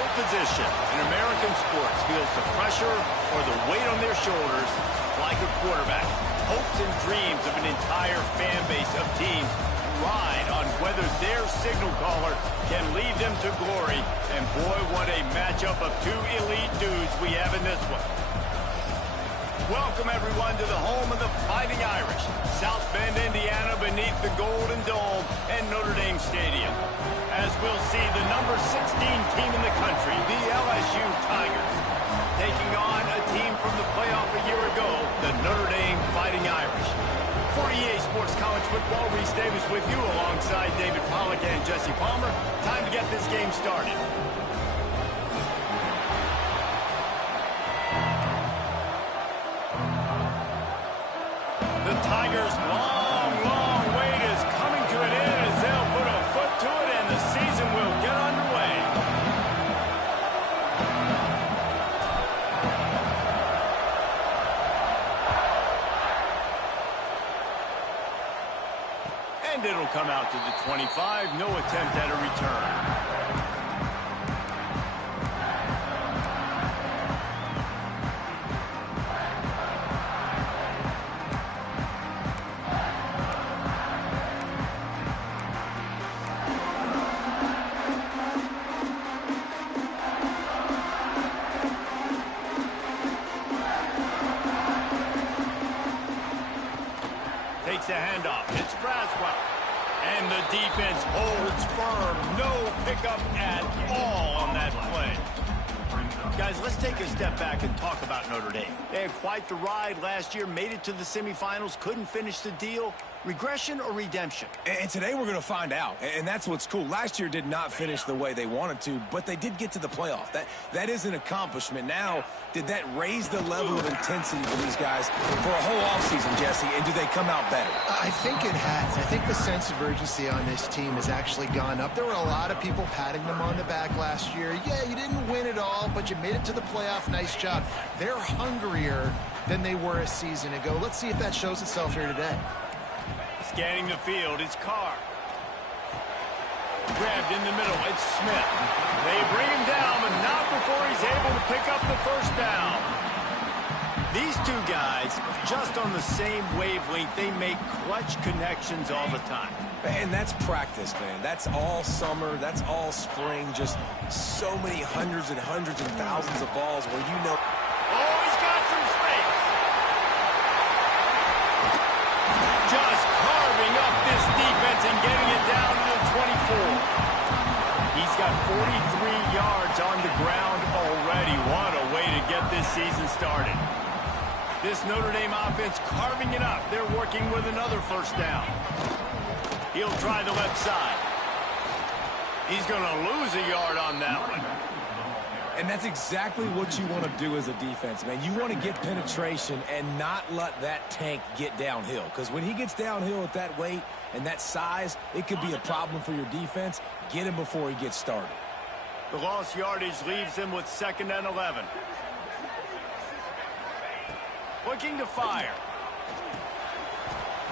field position in American sports feels the pressure or the weight on their shoulders like a quarterback. Hopes and dreams of an entire fan base of teams ride on whether their signal caller can lead them to glory. And boy, what a matchup of two elite dudes we have in this one. Welcome, everyone, to the home of the Fighting Irish, South Bend, Indiana, beneath the Golden Dome and Notre Dame Stadium. As we'll see, the number 16 team in the country, the LSU Tigers, taking on a team from the playoff a year ago, the Notre Dame Fighting Irish. For EA Sports College Football, Reese Davis with you alongside David Pollack and Jesse Palmer. Time to get this game started. The Tigers' long wait is coming to an end as they'll put a foot to it and the season will get underway. And it'll come out to the 25. No attempt at a return. Takes the handoff. It's Braswell. And the defense holds firm. No pickup at all on that play. Guys, let's take a step back and talk about Notre Dame. They had quite the ride last year, made it to the semifinals, couldn't finish the deal. Regression or redemption? And today we're going to find out. And that's what's cool. Last year did not finish the way they wanted to, but they did get to the playoff. That is an accomplishment. Now, did that raise the level of intensity for these guys for a whole offseason, Jesse? And do they come out better? I think it has. I think the sense of urgency on this team has actually gone up. There were a lot of people patting them on the back last year. Yeah, you didn't win it all, but you made it to the playoff. Nice job. They're hungrier than they were a season ago. Let's see if that shows itself here today. Scanning the field, it's Carr. Grabbed in the middle, it's Smith. They bring him down, but not before he's able to pick up the first down. These two guys, just on the same wavelength, they make clutch connections all the time. And that's practice, man. That's all summer. That's all spring. Just so many hundreds and thousands of balls where you know. Oh, he's got some space. Just carving up this defense and getting it down to the 24. He's got 43 yards on the ground already. What a way to get this season started. This Notre Dame offense carving it up. They're working with another first down. He'll try the left side. He's going to lose a yard on that one. And that's exactly what you want to do as a defense, man. You want to get penetration and not let that tank get downhill. Because when he gets downhill at that weight and that size, it could be a problem for your defense. Get him before he gets started. The lost yardage leaves him with 2nd and 11. Looking to fire.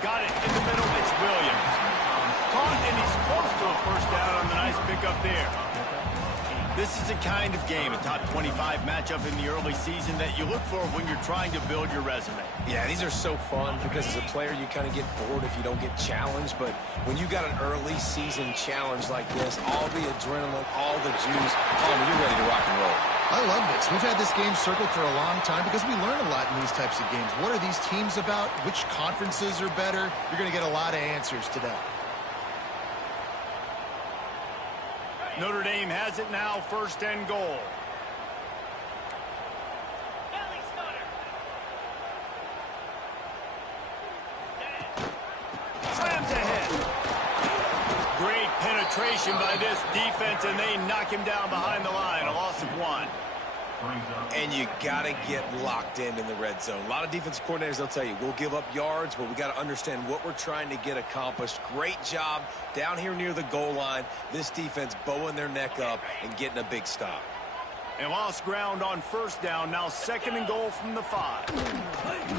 Got it in the middle. It's Williams. Caught, and he's close to a first down on the nice pickup there. This is the kind of game, a top 25 matchup in the early season, that you look for when you're trying to build your resume. Yeah, these are so fun because as a player, you kind of get bored if you don't get challenged. But when you got an early season challenge like this, all the adrenaline, all the juice, you're ready to rock and roll. I love this. We've had this game circled for a long time because we learn a lot in these types of games. What are these teams about? Which conferences are better? You're going to get a lot of answers today. Notre Dame has it now, 1st and goal. Slams ahead. Great penetration by this defense, and they knock him down behind the line. A loss of 1. And you got to get locked in the red zone. A lot of defensive coordinators, they'll tell you, we'll give up yards, but we got to understand what we're trying to get accomplished. Great job down here near the goal line. This defense bowing their neck up and getting a big stop. And lost ground on 1st down. Now 2nd and goal from the 5.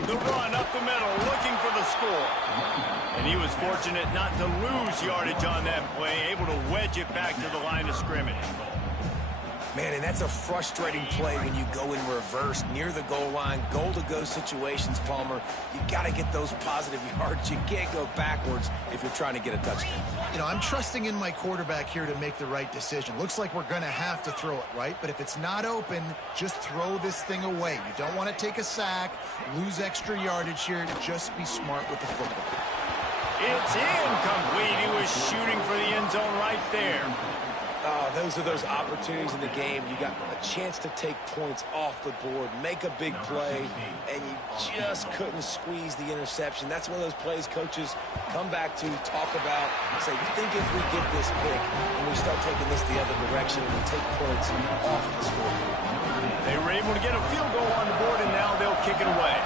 The run up the middle, looking for the score. And he was fortunate not to lose yardage on that play, able to wedge it back to the line of scrimmage. Man, and that's a frustrating play when you go in reverse near the goal line, goal-to-go situations, Palmer. You got to get those positive yards. You can't go backwards if you're trying to get a touchdown. You know, I'm trusting in my quarterback here to make the right decision. Looks like we're going to have to throw it, right? But if it's not open, just throw this thing away. You don't want to take a sack, lose extra yardage here. Just be smart with the football. It's incomplete. He was shooting for the end zone right there. Those are those opportunities in the game. You got a chance to take points off the board, make a big play, and you just couldn't squeeze the interception. That's one of those plays coaches come back to, talk about, say, think if we get this pick and we start taking this the other direction and we take points off the scoreboard. They were able to get a field goal on the board, and now they'll kick it away.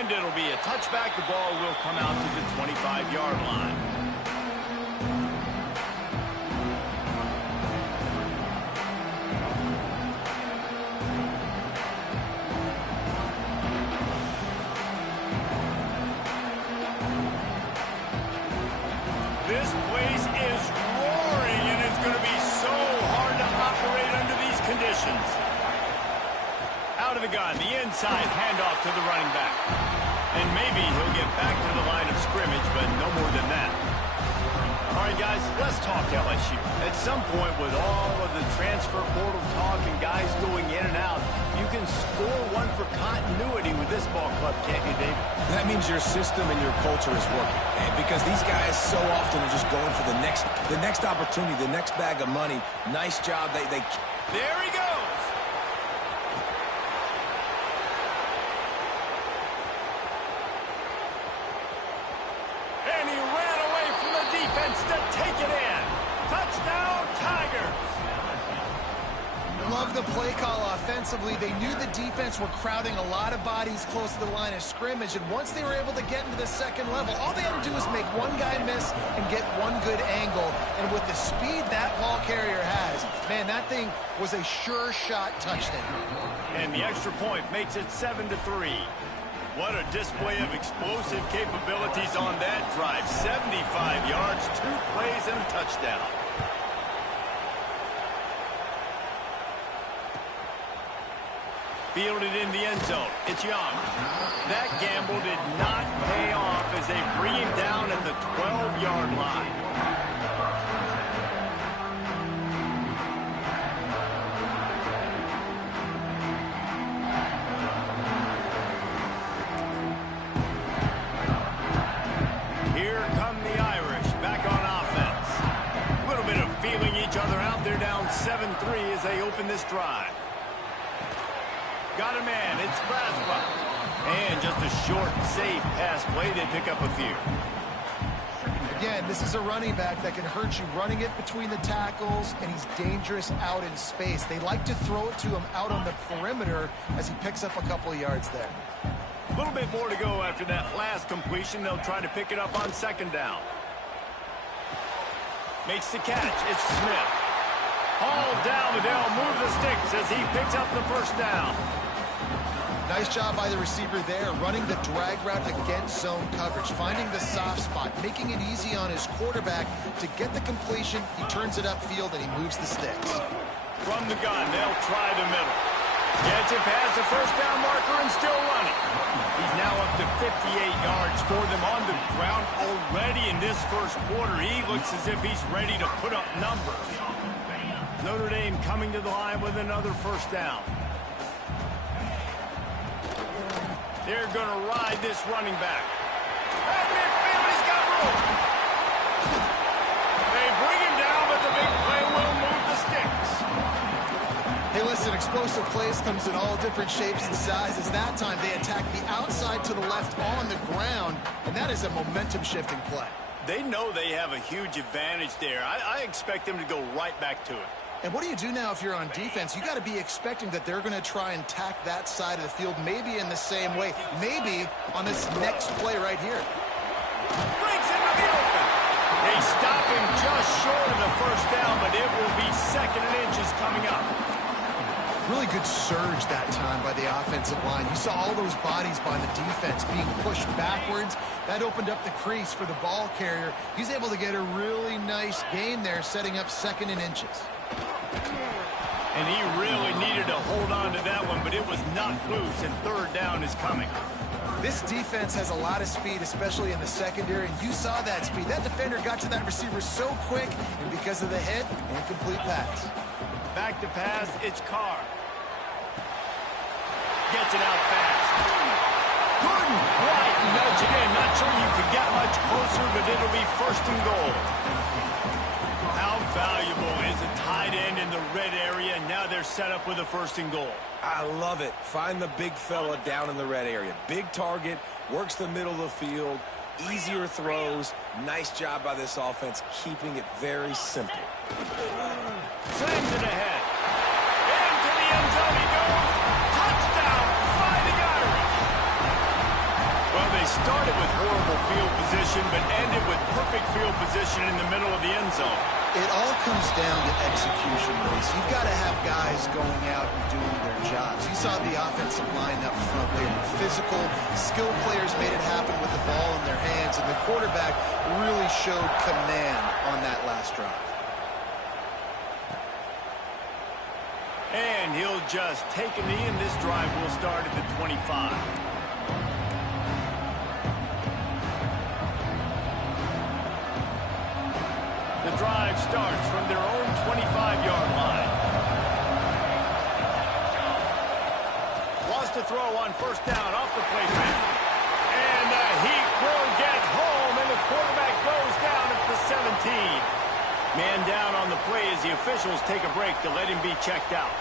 And it'll be a touchback. The ball will come out to the 25-yard line. This place is roaring, and it's going to be so hard to operate under these conditions. Out of the gun, the inside handoff to the running back. And maybe he'll get back to the line of scrimmage, but no more than that. All right, guys, let's talk LSU. At some point, with all of the transfer portal talk and guys going in and out, you can score one for continuity with this ball club, can't you, Dave? That means your system and your culture is working. And because these guys so often are just going for the next opportunity, the next bag of money. Nice job. There he goes. To take it in. Touchdown, Tigers. Love the play call offensively. They knew the defense were crowding a lot of bodies close to the line of scrimmage, and once they were able to get into the second level, all they had to do was make one guy miss and get one good angle. And with the speed that ball carrier has, man, that thing was a sure shot touchdown. And the extra point makes it 7-3. What a display of explosive capabilities on that drive. 75 yards, 2 plays, and a touchdown. Fielded in the end zone. It's Young. That gamble did not pay off as they bring him down at the 12-yard line. They're down 7-3 as they open this drive. Got a man. It's Braswell. And just a short, safe pass play. They pick up a few. Again, this is a running back that can hurt you running it between the tackles, and he's dangerous out in space. They like to throw it to him out on the perimeter as he picks up a couple of yards there. A little bit more to go after that last completion. They'll try to pick it up on second down. Makes the catch. It's Smith. Hauled down, Liddell move the sticks as he picks up the first down. Nice job by the receiver there, running the drag route against zone coverage, finding the soft spot, making it easy on his quarterback to get the completion. He turns it upfield, and he moves the sticks. From the gun, they'll try the middle. Gets it past the first down marker and still running. He's now up to 58 yards for them on the ground already in this first quarter. He looks as if he's ready to put up numbers. Notre Dame coming to the line with another first down. They're going to ride this running back. At midfield, he's got room. They bring him down, but the big play will move the sticks. Hey, listen, explosive plays comes in all different shapes and sizes. That time, they attack the outside to the left on the ground, and that is a momentum-shifting play. They know they have a huge advantage there. I expect them to go right back to it. And what do you do now if you're on defense? You got to be expecting that they're going to try and tack that side of the field, maybe in the same way, maybe on this next play right here. Breaks into the open. They stop him just short of the first down, but it will be second and inches coming up. Really good surge that time by the offensive line. You saw all those bodies by the defense being pushed backwards. That opened up the crease for the ball carrier. He's able to get a really nice gain there, setting up 2nd and inches. And he really needed to hold on to that one, but it was knocked loose, and 3rd down is coming. This defense has a lot of speed, especially in the secondary, and you saw that speed. That defender got to that receiver so quick, and because of the hit, incomplete pass. Back to pass, it's Carr. Gets it out fast. Couldn't quite nudge it in. Not sure you could get much closer, but it'll be 1st and goal. How valuable is a tight end in the red area? Now they're set up with a 1st and goal. I love it. Find the big fella down in the red area. Big target, works the middle of the field, easier throws. Nice job by this offense, keeping it very simple. Slings it ahead. Into the end zone he goes. Touchdown, Fighting Irish. Well, they started with horrible field position, but ended with perfect field position in the middle of the end zone. It all comes down to execution, Maurice. You've got to have guys going out and doing their jobs. You saw the offensive line up front. They were physical. Skilled players made it happen with the ball in their hands, and the quarterback really showed command on that last drive. And he'll just take a knee, and this drive will start at the 25. The drive starts from their own 25-yard line. Wants to throw on 1st down off the playground. And the heat will get home, and the quarterback goes down at the 17. Man down on the play as the officials take a break to let him be checked out.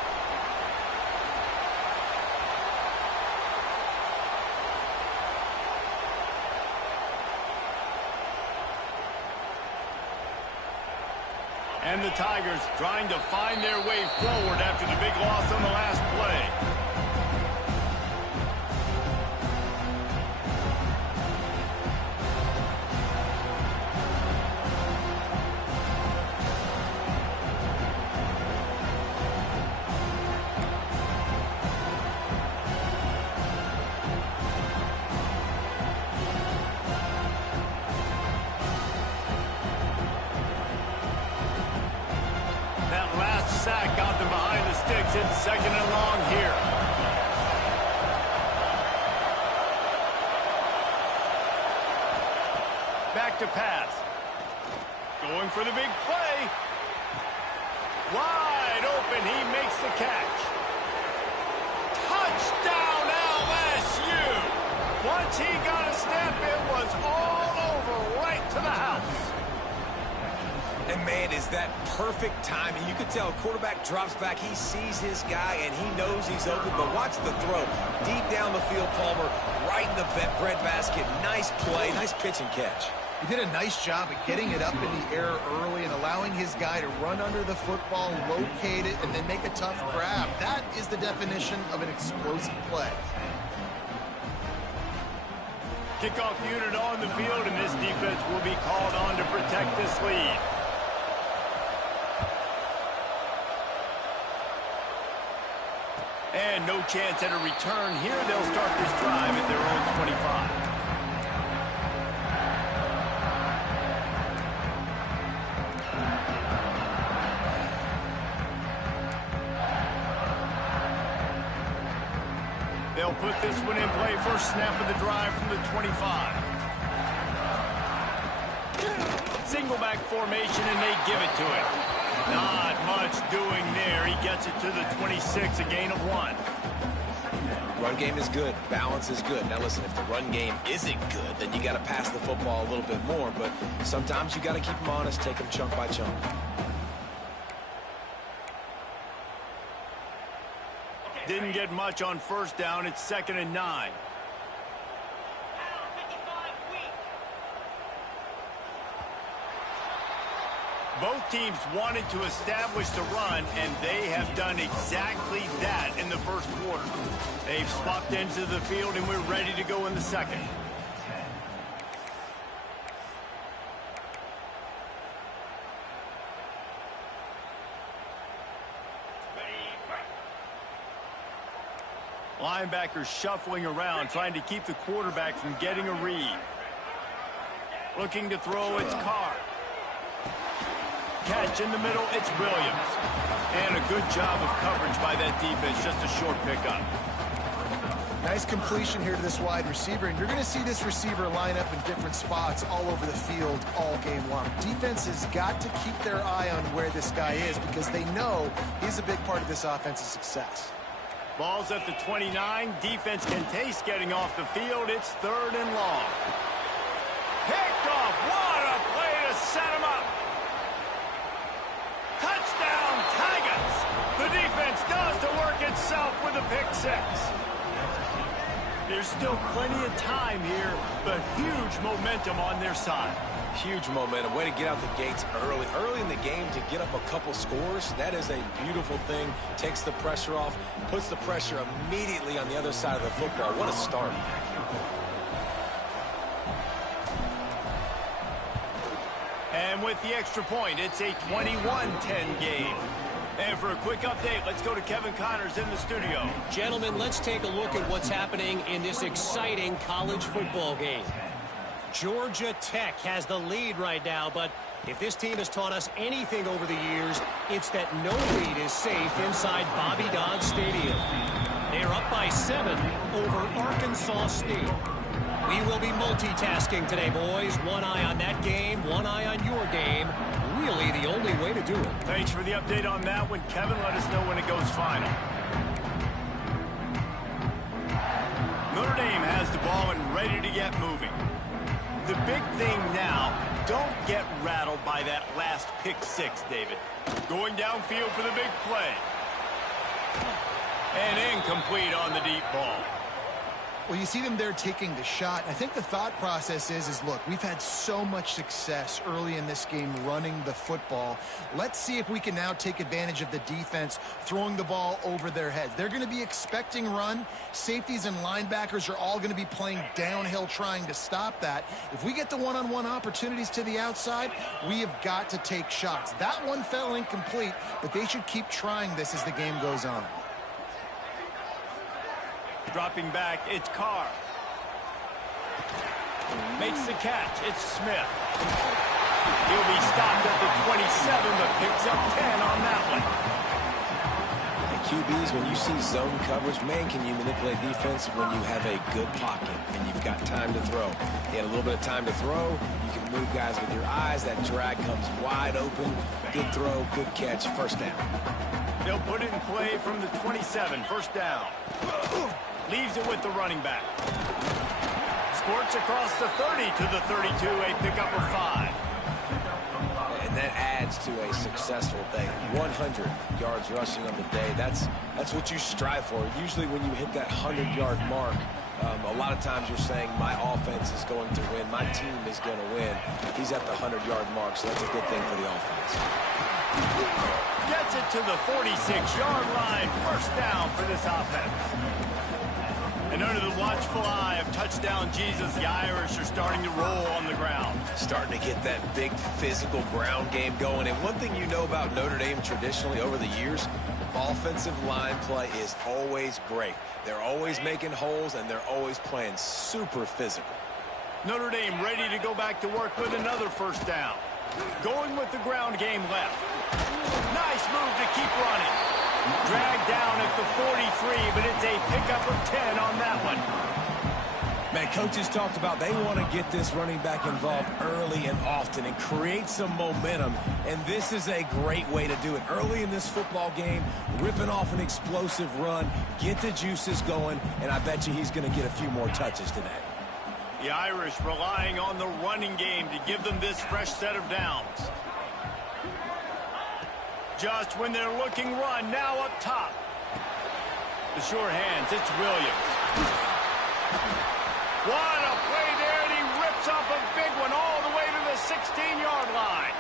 And the Tigers trying to find their way forward after the big loss on the last play. Sack got them behind the sticks. It's 2nd and long here. Back to pass. Going for the big play. Wide open. He makes the catch. Touchdown LSU. Once he got a step, it was all over right to the house. And, man, is that perfect timing. You can tell quarterback drops back. He sees his guy, and he knows he's open. But watch the throw. Deep down the field, Palmer, right in the breadbasket. Nice play, nice pitch and catch. He did a nice job at getting it up in the air early and allowing his guy to run under the football, locate it, and then make a tough grab. That is the definition of an explosive play. Kickoff unit on the field, and this defense will be called on to protect this lead. And no chance at a return here. They'll start this drive at their own 25. They'll put this one in play. First snap of the drive from the 25. Single back formation, and they give it to him. Not much doing there. He gets it to the 26, a gain of 1. Run game is good. Balance is good. Now, listen, if the run game isn't good, then you got to pass the football a little bit more. But sometimes you got to keep them honest, take them chunk by chunk. Didn't get much on first down. It's 2nd and 9. Both teams wanted to establish the run, and they have done exactly that in the first quarter. They've swapped into the field, and we're ready to go in the second. Linebackers shuffling around, trying to keep the quarterback from getting a read. Looking to throw, it's Carr. Catch in the middle, it's Williams. And a good job of coverage by that defense, just a short pickup. Nice completion here to this wide receiver, and you're going to see this receiver line up in different spots all over the field all game long. Defense has got to keep their eye on where this guy is because they know he's a big part of this offense's success. Ball's at the 29. Defense can taste getting off the field. It's 3rd and long. Picked off. What a play to set him up. Touchdown, Tigers. The defense does the work itself with a pick 6. There's still plenty of time here, but huge momentum on their side. Huge momentum. Way to get out the gates early. Early in the game to get up a couple scores, that is a beautiful thing. Takes the pressure off, puts the pressure immediately on the other side of the football. What a start. And with the extra point, it's a 21-10 game. And for a quick update, let's go to Kevin Connors in the studio. Gentlemen, let's take a look at what's happening in this exciting college football game. Georgia Tech has the lead right now, but if this team has taught us anything over the years, it's that no lead is safe inside Bobby Dodd Stadium. They're up by 7 over Arkansas State. We will be multitasking today, boys. One eye on that game, one eye on your game. Really the only way to do it. Thanks for the update on that one, Kevin. Let us know when it goes final. Notre Dame has the ball and ready to get moving. The big thing now, don't get rattled by that last pick 6, David. Going downfield for the big play. And incomplete on the deep ball. Well, you see them there taking the shot. I think the thought process is look, we've had so much success early in this game running the football. Let's see if we can now take advantage of the defense throwing the ball over their heads. They're going to be expecting run. Safeties and linebackers are all going to be playing downhill trying to stop that. If we get the one-on-one opportunities to the outside, we have got to take shots. That one fell incomplete, but they should keep trying this as the game goes on. Dropping back, it's Carr. Makes the catch, it's Smith. He'll be stopped at the 27, but picks up 10 on that one. And QBs, when you see zone coverage, man, can you manipulate defense when you have a good pocket and you've got time to throw. You had a little bit of time to throw. You can move guys with your eyes. That drag comes wide open. Good throw, good catch, first down. They'll put it in play from the 27, first down. Leaves it with the running back. Squirts across the 30 to the 32, a pickup of 5. And that adds to a successful day. 100 yards rushing on the day. That's what you strive for. Usually when you hit that 100-yard mark, a lot of times you're saying my offense is going to win, my team is going to win. He's at the 100-yard mark, so that's a good thing for the offense. Gets it to the 46-yard line. First down for this offense. And under the watchful eye of touchdown Jesus, the Irish are starting to roll on the ground. Starting to get that big physical ground game going. And one thing you know about Notre Dame traditionally over the years, offensive line play is always great. They're always making holes, and they're always playing super physical. Notre Dame ready to go back to work with another first down. Going with the ground game left. Nice move to keep running. Dragged down at the 43, but it's a pickup of 10 on that one. Man, coaches talked about they want to get this running back involved early and often and create some momentum, and this is a great way to do it. Early in this football game, ripping off an explosive run, get the juices going, and I bet you he's going to get a few more touches today. The Irish relying on the running game to give them this fresh set of downs. Just when they're looking run, now up top. The sure hands, it's Williams. What a play there, and he rips off a big one all the way to the 16-yard line.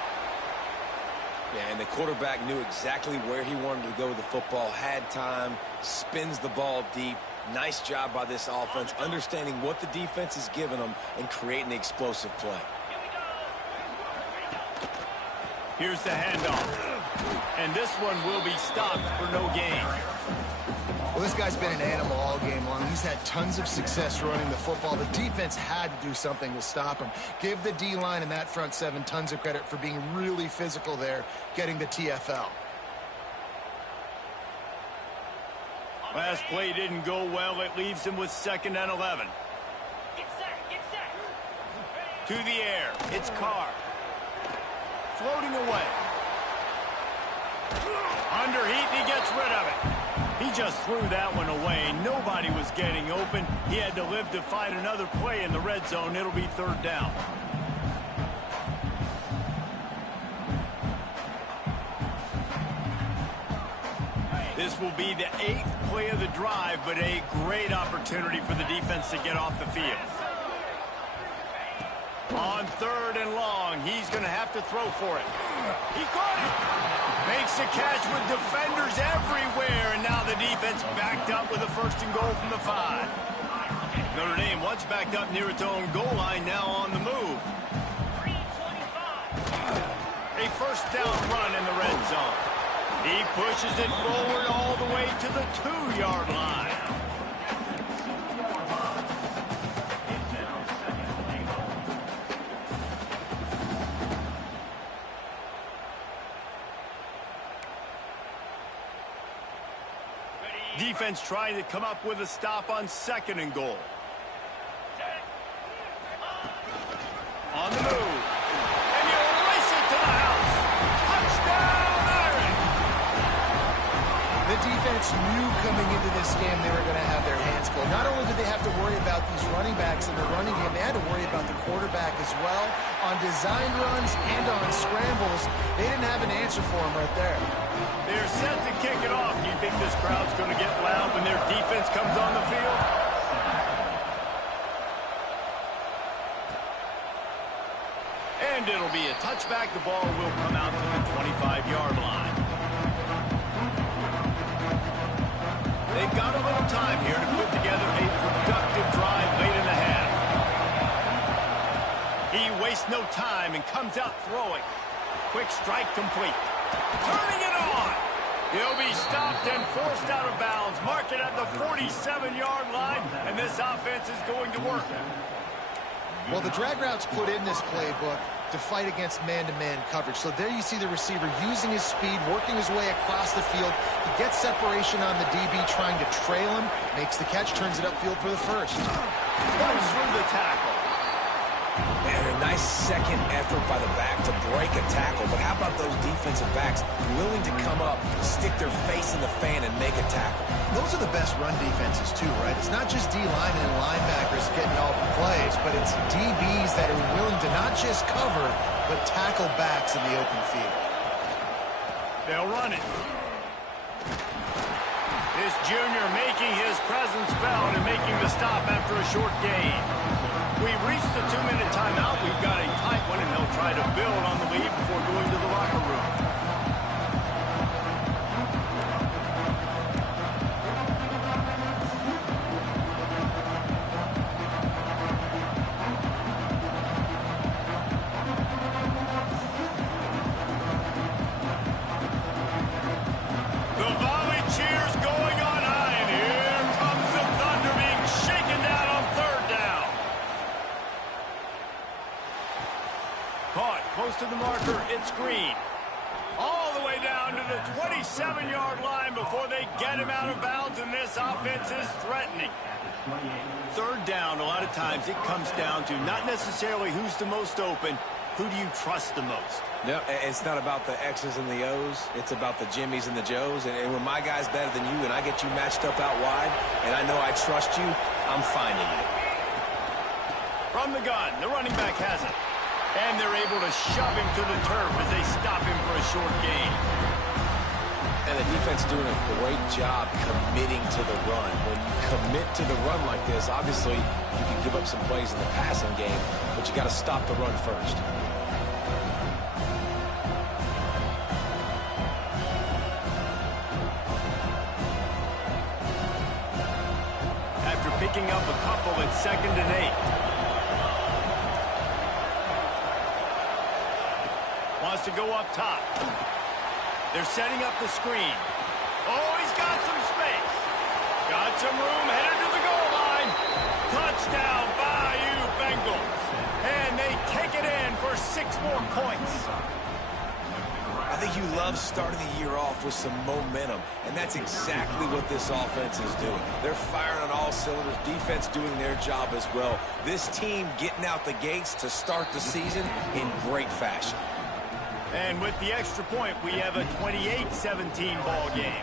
Yeah, and the quarterback knew exactly where he wanted to go with the football, had time, spins the ball deep. Nice job by this offense, understanding what the defense is giving them and creating the explosive play. Here's the handoff. And this one will be stopped for no gain. Well, this guy's been an animal all game long. He's had tons of success running the football. The defense had to do something to stop him. Give the D-line and that front seven tons of credit for being really physical there, getting the TFL. Last play didn't go well. It leaves him with 2nd and 11. Get set. To the air. It's Carr. Floating away. Under heat, and he gets rid of it. He just threw that one away. Nobody was getting open. He had to live to fight another play in the red zone. It'll be 3rd down. This will be the 8th play of the drive, but a great opportunity for the defense to get off the field. On 3rd and long, he's going to have to throw for it. He caught it. Makes the catch with defenders everywhere, and now the defense backed up with a 1st and goal from the 5. Notre Dame once backed up near its own goal line, now on the move. A 1st down run in the red zone. He pushes it forward all the way to the 2-yard line. Defense trying to come up with a stop on 2nd and goal. On the move. And he'll race it to the house. Touchdown, Irish! The defense knew coming into this game they were going to have their hands full. Not only did they have to worry about these running backs in the running game, they had to worry about the quarterback as well. On designed runs and on scrambles, they didn't have an answer for him right there. They're set to kick it off. Do you think this crowd's going to get loud when their defense comes on the field? And it'll be a touchback. The ball will come out to the 25-yard line. They've got a little time here to put together a productive drive late in the half. He wastes no time and comes out throwing. Quick strike complete. Turning it on. He'll be stopped and forced out of bounds. Mark it at the 47-yard line, and this offense is going to work. Well, the drag routes put in this playbook to fight against man-to-man coverage. So there you see the receiver using his speed, working his way across the field. He gets separation on the DB, trying to trail him, makes the catch, turns it upfield for the 1st. Goes through the tackle. And a nice second effort by the back to break a tackle. But how about those defensive backs willing to come up, stick their face in the fan, and make a tackle? Those are the best run defenses, too, right? It's not just D-linemen and linebackers getting all the plays, but it's DBs that are willing to not just cover, but tackle backs in the open field. They'll run it. This junior making his presence felt and making the stop after a short gain. We've reached the 2-minute timeout. We've got a tight one, and they'll try to build on the lead before going to the locker room. The volley cheers going on high, and here comes the Thunder being shaken down on 3rd down. Caught close to the marker. It's Green. All the way down to the 27-yard line before they get him out of bounds, and this offense is threatening. 3rd down, a lot of times it comes down to not necessarily who's the most open, who do you trust the most? No, it's not about the X's and the O's. It's about the Jimmies and the Joes. And when my guy's better than you and I get you matched up out wide, and I know I trust you, I'm finding you. From the gun, the running back has it. And they're able to shove him to the turf as they stop him for a short gain. And the defense doing a great job committing to the run. When you commit to the run like this, obviously you can give up some plays in the passing game, but you got to stop the run first. After picking up a couple at 2nd and 8. Wants to go up top. They're setting up the screen. Oh, he's got some space. Got some room, headed to the goal line. Touchdown, Bayou Bengals. And they take it in for 6 more points. I think you love starting the year off with some momentum, and that's exactly what this offense is doing. They're firing on all cylinders, defense doing their job as well. This team getting out the gates to start the season in great fashion. And with the extra point, we have a 28-17 ball game.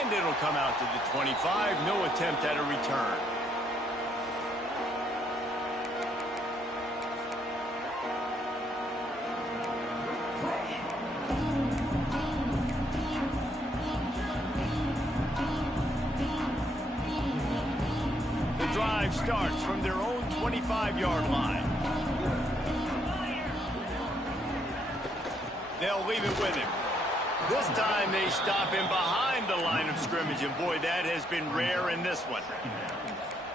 And it'll come out to the 25. No attempt at a return. The drive starts from their own 25-yard line. They'll leave it with him. This time they stop him behind the line of scrimmage, and boy, that has been rare in this one.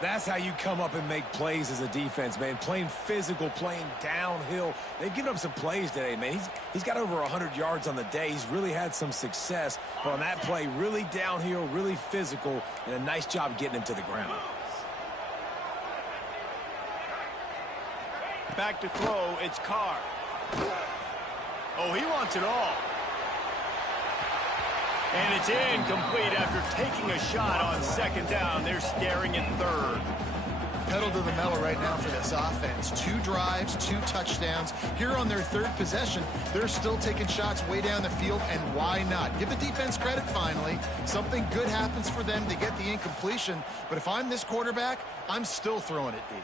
That's how you come up and make plays as a defense, man. Playing physical, playing downhill. They've given up some plays today, man. He's got over 100 yards on the day. He's really had some success. But on that play, really downhill, really physical, and a nice job getting him to the ground. Back to throw, it's Carr. Oh, he wants it all. And it's incomplete after taking a shot on 2nd down. They're staring at 3rd. Pedal to the metal right now for this offense. 2 drives, 2 touchdowns. Here on their 3rd possession, they're still taking shots way down the field, and why not? Give the defense credit finally. Something good happens for them to get the incompletion, but if I'm this quarterback, I'm still throwing it deep.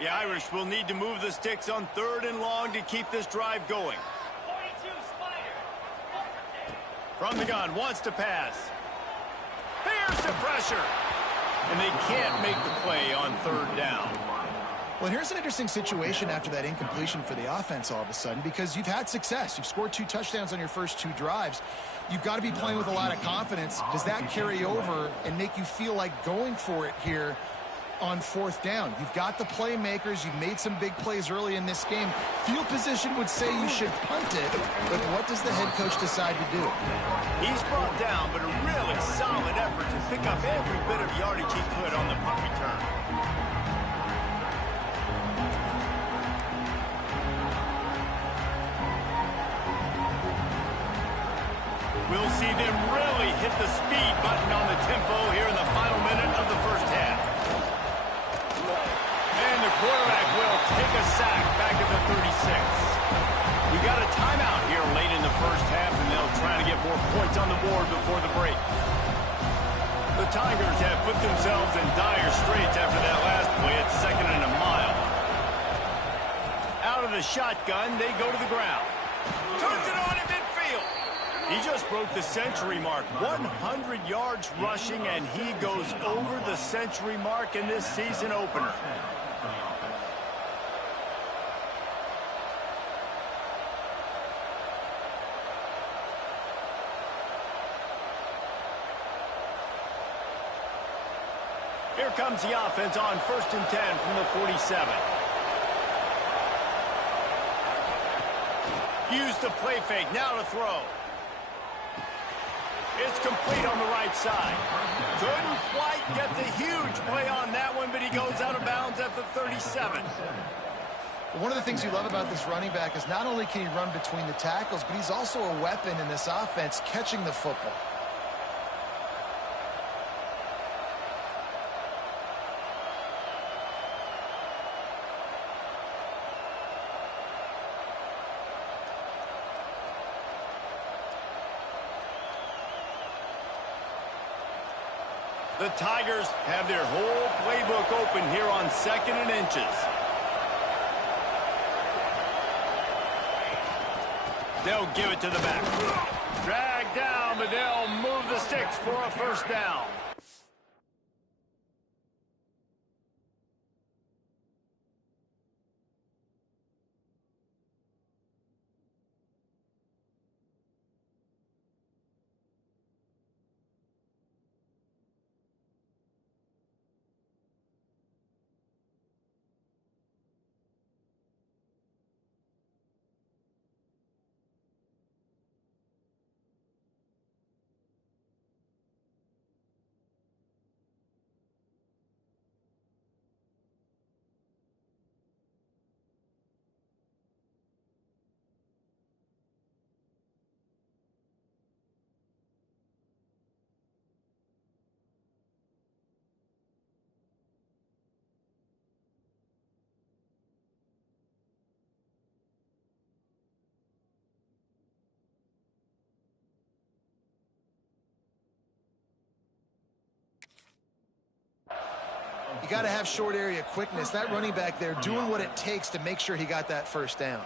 The Irish will need to move the sticks on 3rd and long to keep this drive going. 42, Spider. From the gun, wants to pass. Here's the pressure. And they can't make the play on 3rd down. Well, here's an interesting situation after that incompletion for the offense all of a sudden, because you've had success. You've scored 2 touchdowns on your first 2 drives. You've got to be playing with a lot of confidence. Does that carry over and make you feel like going for it here on 4th down? You've got the playmakers. You've made some big plays early in this game. Field position would say you should punt it, but what does the head coach decide to do? He's brought down, but a really solid effort to pick up every bit of yardage he could on the punt return. We'll see them really hit the speed button on the tempo here in the final minute of the first half. And the quarterback will take a sack back at the 36. We got a timeout here late in the first half, and they'll try to get more points on the board before the break. The Tigers have put themselves in dire straits after that last play at 2nd and a mile. Out of the shotgun, they go to the ground. Turns it on in midfield. He just broke the century mark. 100 yards rushing, and he goes over the century mark in this season opener. Here comes the offense on 1st and 10 from the 47. Use the play fake, now to throw. It's complete on the right side. Couldn't quite get the huge play on that one, but he goes out of bounds at the 37. One of the things you love about this running back is not only can he run between the tackles, but he's also a weapon in this offense catching the football. The Tigers have their whole playbook open here on 2nd and inches. They'll give it to the back. Drag down, but they'll move the sticks for a 1st down. You got to have short area quickness. That running back there doing what it takes to make sure he got that first down.